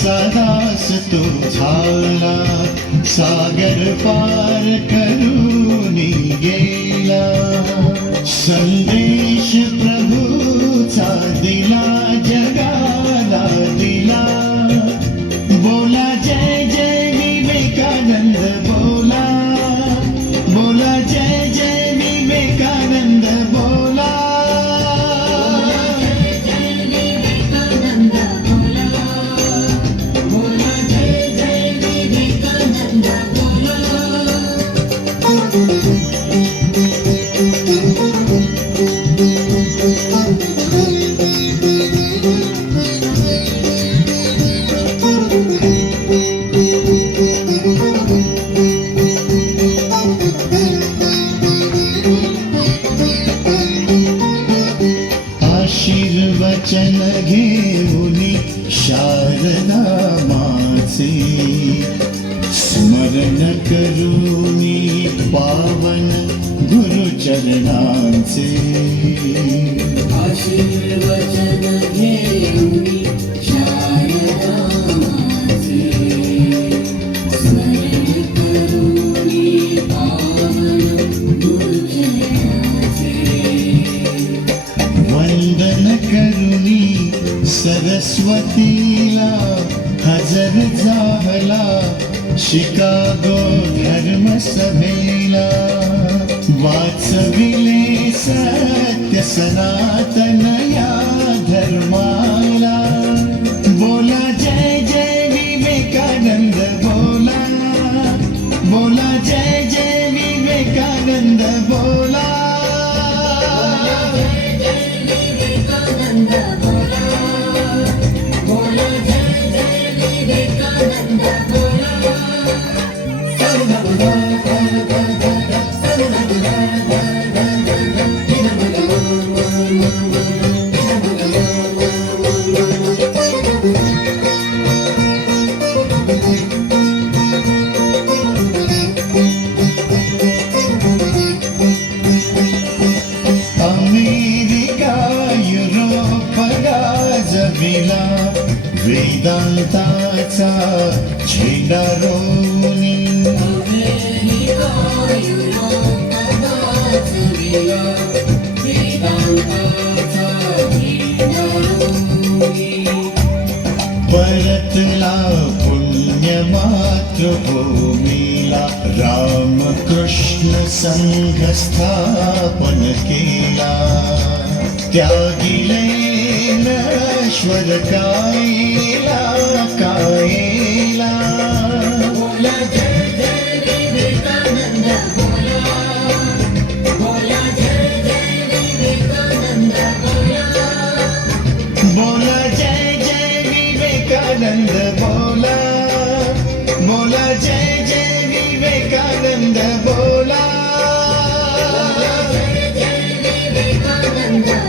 दास तो झाला, सागर पार करूनी गेला. संदेश प्रभूचा दिला, जगाला दिला. बोला जय जय विवेकानंद, बोला बोला जय जय विवेकानंद, बोला. आशीर्वचन घेऊनी शारदा माचे, स्मरण करूनी पावन गुरुचरणांचे. आशीर्वचन घेऊनी शारदा माचे, स्मरण करूनी पावन गुरुचरणांचे. वंदन करूनी सरस्वतीला, हजर झाला शिकागो धर्मसभेला. वाचविले सत्य सनातन या धर्माला. बोला जय जय विवेकानंद, बोला बोला जय जय विवेकानंद, बोला. अमेरिका युरोप गाजविला, वेदांताचा झेंडा रोवूनी. अमेरिका युरोप गाजविला, वेदांताचा झेंडा रोवूनी. परतला पुण्य मातृभूमीला, रामकृष्ण संघ स्थापन केला. त्यागिले नश्वर कायेला कायेला. बोला जय जय विवेकानंद, बोला बोला जय जय विवेकानंद, बोला बोला जय जय विवेकानंद, बोला बोला जय जय विवेकानंद, बोला. जय जय विवेकानंद.